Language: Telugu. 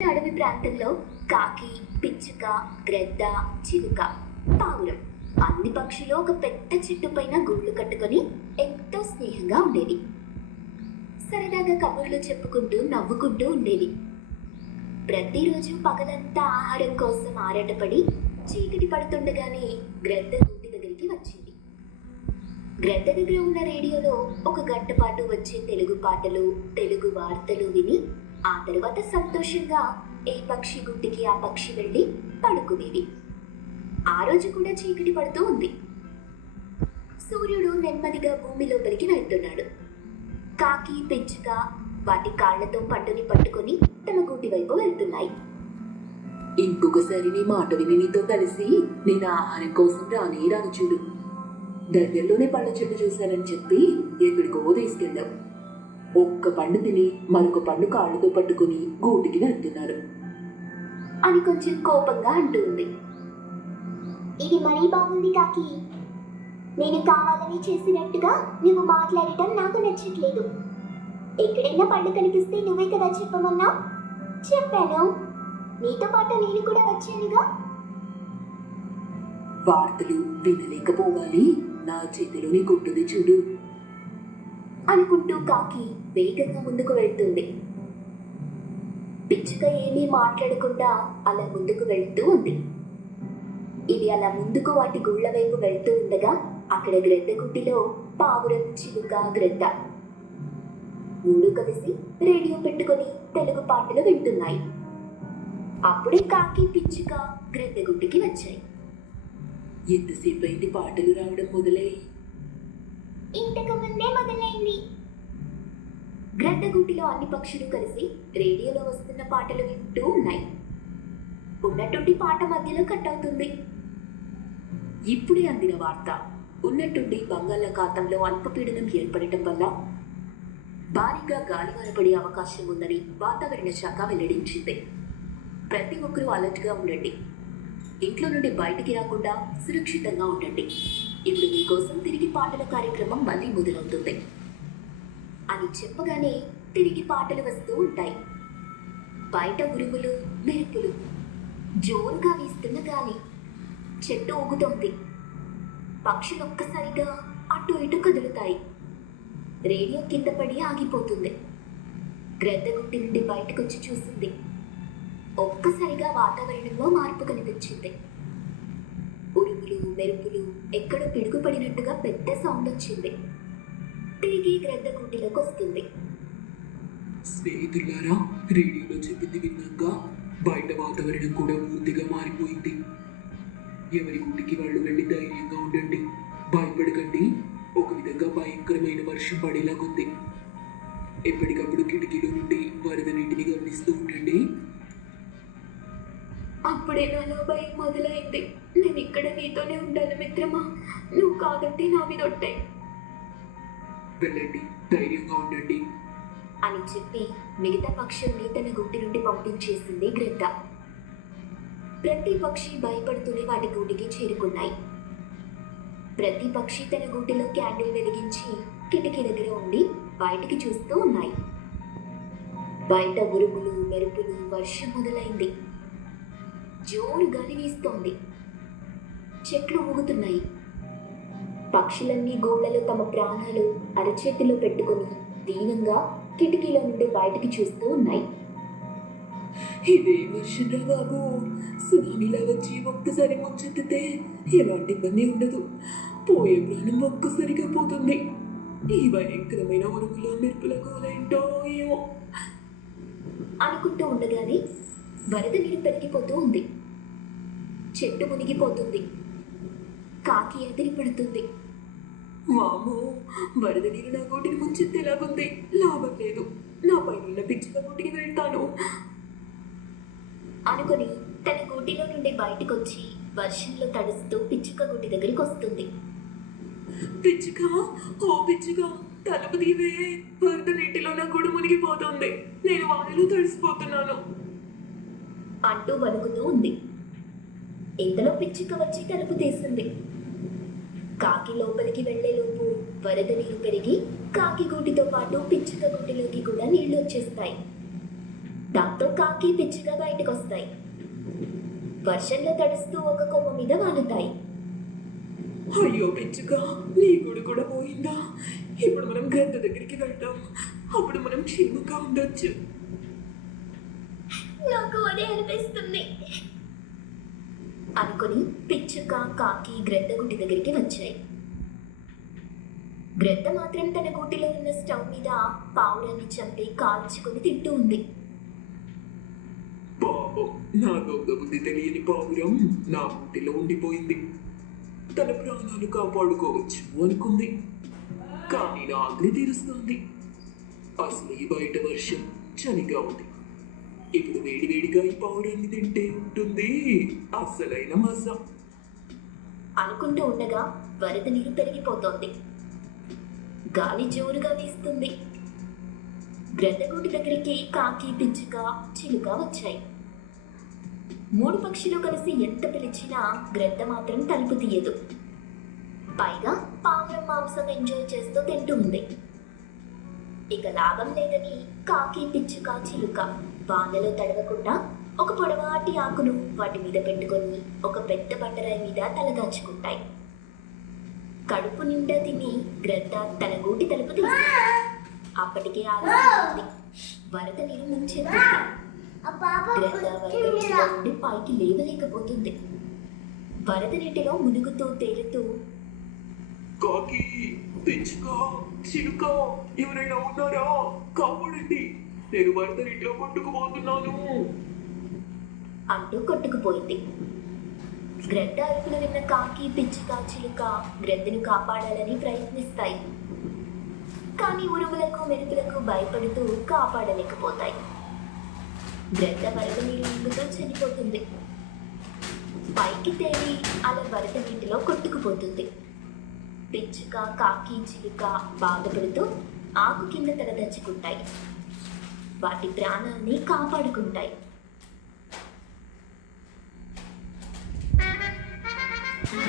అడవి ప్రాంతంలో కాకి, పిచ్చుక, గ్రద్ద, చిలుక, పావురం అన్ని పక్షులు ఒక పెద్ద చెట్టు పైన గూళ్ళు కట్టుకొని ఎంతో స్నేహంగా ఉండేవి. సరదాగా కబుర్లు చెప్పుకుంటూ నవ్వుకుంటూ ఉండేవి. ప్రతిరోజు పగలంతా ఆహారం కోసం ఆరాటపడి చీకటి పడుతుండగానే గ్రద్ద గూటి దగ్గరికి వచ్చింది. గ్రద్ద దగ్గర ఉన్న రేడియోలో ఒక గంట పాటు వచ్చే తెలుగు పాటలు, తెలుగు వార్తలు విని ఆ తర్వాత సంతోషంగా ఏ పక్షి గుడ్డికి ఆ పక్షి వెళ్ళి పడుకునేది. ఆ రోజు కూడా చీకటి పడుతూ ఉంది. సూర్యుడు నెమ్మదిగా భూమి లోపలికి వెళ్తున్నాడు. కాకి, పిచ్చుక వాటి కాళ్లతో పట్టుని పట్టుకొని తమ గూటి వైపు వెళ్తున్నాయి. ఇంకొకసారి నీ మాట విని నీతో కలిసి నేను ఆహారం కోసం రాను చూడు. దగ్గరలోనే పళ్ళ చెట్టు చూశానని చెప్పి ఎక్కడికో తీసుకెళ్ళావు. ఒక్క పండు తిని మరొక పండు కాళ్ళతో పట్టుకుని గూటికి వెళ్తున్నారు అని కొంచెం కోపంగా అంటుంది. ఇది మరీ బాగుంది కాకి. నేను కావాలని చేసినట్టుగా నువ్వు మాట్లాడటం నాకు నచ్చట్లేదు. ఎక్కడైనా పండు కనిపిస్తే నువ్వే కదా చెప్పమన్నా. చెప్పాను. నీతో పాటు నేను కూడా వచ్చానుగా. వార్తలు వినలేకపోవాలి, నా చేతిలోని గుడ్డుది చూడు అనుకుంటూ కాకి వేగంగా ముందుకు వెళ్తుంది. పిచ్చుక ఏమీ మాట్లాడకుండా అలా ముందుకు వెళ్తూ ఉంది. ఇది అలా ముందుకు వాటి గూళ్ళ వైపు వెళ్తూ ఉండగా అక్కడ గ్రద్ద గుడ్డిలో పావురం, చిలుక, గ్రద్ద మూడు కలిసి రేడియో పెట్టుకొని తెలుగు పాటలు వింటున్నాయి. అప్పుడే కాకి, పిచ్చుక గ్రద్ద గుడ్డికి వచ్చాయి. ఎంతసేపు అయింది పాటలు రావడం మొదలై? ఇంతకు ముందే మొదలైంది. గ్రద్ద గుడ్డిలో అన్ని పక్షులు కలిసి రేడియోలో వస్తున్న పాటలు వింటూ ఉన్నాయి. ఉన్నట్టుండి పాట మధ్యలో కట్ అవుతుంది. ఇప్పుడే అందిన వార్త. ఉన్నట్టుండి బంగాళాఖాతంలో అల్పపీడనం ఏర్పడటం వల్ల భారీగా గాలివాన పడే అవకాశం ఉందని వాతావరణ శాఖ వెల్లడించింది. ప్రతి ఒక్కరూ అలర్ట్గా ఉండండి. ఇంట్లో నుండి బయటికి రాకుండా సురక్షితంగా ఉండండి. ఇప్పుడు మీకోసం తిరిగి పాటల కార్యక్రమం మళ్ళీ మొదలవుతుంది అని చెప్పగానే తిరిగి పాటలు వస్తూ ఉంటాయి. బయట ఉరుములు, మెరుపులు, జోరుగా వీస్తున్న గాలి, చెట్టు ఊగుతోంది. పక్షులు ఒక్కసారిగా అటు ఇటు కదులుతాయి. రేడియో కింద పడి ఆగిపోతుంది. గ్రద్ద గుట్టి నుండి బయటకు వచ్చి చూసింది. ఒక్కసారిగా వాతావరణంలో మార్పు కనిపించింది. ఉరుములు, మెరుపులు, ఎక్కడో పిడుగుపడినట్టుగా పెద్ద సౌండ్ వచ్చింది. తిరిగి గ్రద్ద గుడ్డిలోకి వస్తుంది. స్నేహితులారా, రేడియోలో చెప్పింది విన్నాక బయట వాతావరణం కూడా పూర్తిగా మారిపోయింది. ఎవరి గుడికి వాళ్ళు వెళ్ళి ధైర్యంగా ఉండండి, భయపడకండి. ఒక విధంగా భయంకరమైన వర్షం పడేలాగుంది. ఎప్పటికప్పుడు కిటికీలో నుండి వరద నీటిని గమనిస్తూ ఉండండి. అప్పుడే నాలో భయం మొదలైంది. నేను ఇక్కడ నీతోనే ఉండాలి మిత్రమా, నువ్వు కాదంటే నా మీద ఒట్టే వెళ్ళండి, ధైర్యంగా ఉండండి అని చెప్పి మిగతా పక్షుల్ని తన గుడ్డి నుండి పంపించేసింది గ్రద్ద. ప్రతి పక్షి భయపడుతూనే వాటి గూటికి చేరుకున్నాయి. ప్రతి పక్షి తన గుడ్డిలో క్యాండిల్ వెలిగించి కిటికీ దగ్గర ఉండి బయటికి చూస్తూ ఉన్నాయి. బయట ఉరుములు, మెరుపులు, వర్షం మొదలైంది. జోరు గాలి వీస్తోంది. చెట్లు ఊగుతున్నాయి. పక్షులన్నీ గోళ్లలో తమ ప్రాణాలు అరచేతిలో పెట్టుకుని దీనంగా కిటికీలో నుండి బయటికి చూస్తూ ఉన్నాయి. ఇదే వర్షంరా బాబు, సునామీలా వచ్చి ఒక్కసారి ముంచెత్తితే ఎలాంటి ఇబ్బంది ఉండదు. పోయే ప్రాణం ఒక్కసారిగా పోతుంది. ఈ భయంకరమైన ఉరుముల మెరుపుల గోలేంటో ఏమో అనుకుంటూ ఉండగానే వరద నీరు పెరిగిపోతూ ఉంది. చెట్టు మునిగిపోతుంది. కాకి ఎదిరి పడుతుంది. వామో, వరద నీరు నా గూటిని ముంచెత్తేలాగుంది. లాభం లేదు, నా పైన పిచ్చుక గూటికి వెళ్తాను అనుకుని తన గూటిలో నుండి బయటకొచ్చి వర్షంలో తడుస్తూ పిచ్చుక గుడ్డి దగ్గరికి వస్తుంది. పిచ్చుక, ఓ పిచ్చుక, తలుపు తీవే. వరద నీటిలో నా గూడు మునిగిపోతుంది. నేను వానలో తడిసిపోతున్నాను అంటూ వణుకుతూ ఉంది. ఇంతలో పిచ్చుక వచ్చి తలుపు తీసింది. కాకి లోపలికి వెళ్లేలోపు వరద నీరు పెరిగి కాకి గూటితో పాటు పిచ్చుక గుడ్డిలోకి కూడా నీళ్లు వచ్చేస్తాయి. దాంతో కాకి పిచ్చిగా బయటకు వస్తాయి. వర్షంలో తడుస్తూ ఒక కొమ్మ మీద వాలుతాయి. అయ్యో పిచ్చుగా, నీ గుడి కూడా పోయిందా? ఇప్పుడు మనం గ్రద్ద దగ్గరికి వెళ్తాం. అప్పుడు మనం క్షేమంగా ఉండొచ్చు. నాకు అదే అనిపిస్తుంది. అనుకుని పిచ్చుక కాకి గ్రద్ద గుడి దగ్గరికి వచ్చాయి. గ్రద్ద మాత్రం తన గూటిలో ఉన్న స్టవ్ మీద పావురాన్ని చంపి కాల్చుకొని తింటూ ఉంది. పాపం, నా దొంగ బుద్ధి తెలియని పావురం నా గుడిలో ఉండిపోయింది. తన ప్రాణాలు కాపాడుకోవచ్చు అనుకుంది, కానీ నా ఆకలి తీరుస్తోంది. అసలు ఈ బయట వర్షం చలిగా ఉంది. ఇప్పుడు వేడివేడిగా ఈ పావురాన్ని తింటే ఉంటుంది అసలైన మజా. అనుకుంటూ ఉండగా వరద నీరు పెరిగిపోతోంది. గాలి జోరుగా వీస్తుంది. గ్రద్దగూటి దగ్గరికి కాకి పిచ్చుక చిలుక వచ్చాయి. 3 పక్షులు కలిసి ఎంత పిలిచినా గ్రద్ద మాత్రం తలుపు తీయదు. పైగా పావురం మాంసం ఎంజాయ్ చేస్తూ తింటూ ఉంది. ఇక లాభం లేదని కాకి పిచ్చుక చిలుక వానలో తడవకుండా ఒక పొడవాటి ఆకును వాటి మీద పెట్టుకొని ఒక పెద్ద బండరాయి మీద తలదాచుకుంటాయి. కడుపు నిండా తిని గ్రద్ద తన గూటి తలుపు తీసింది. అప్పటికే ఆలస్యమైంది. వరద నీరు ముంచెత్తింది. గ్రద్ద వరద నీటిలో నుండి పైకి లేవలేకపోతుంది. వరద నీటిలో మునుగుతూ తేలుతూ కాకి, పిచ్చుక, చిలుక, ఎవరైనా ఉన్నారా? కాపాడండి, నేను వరద నీటిలో కొట్టుకుపోతున్నాను అంటూ కొట్టుకుపోయింది. గ్రద్ద అరుపులు విన్న కాకి పిచ్చుక చిలుక గ్రద్దను కాపాడాలని ప్రయత్నిస్తాయి. కానీ ఉరుములకు మెరుపులకు భయపడుతూ కాపాడలేకపోతాయి. గ్రద్ద వరద నీరు ముందుగా చనిపోతుంది. పైకి తేలి అలా వరద నీటిలో కొట్టుకుపోతుంది. పిచ్చుక కాకి చిలుక బాధపడుతూ ఆకు కింద తలదచ్చుకుంటాయి. వాటి ప్రాణాన్ని కాపాడుకుంటాయి.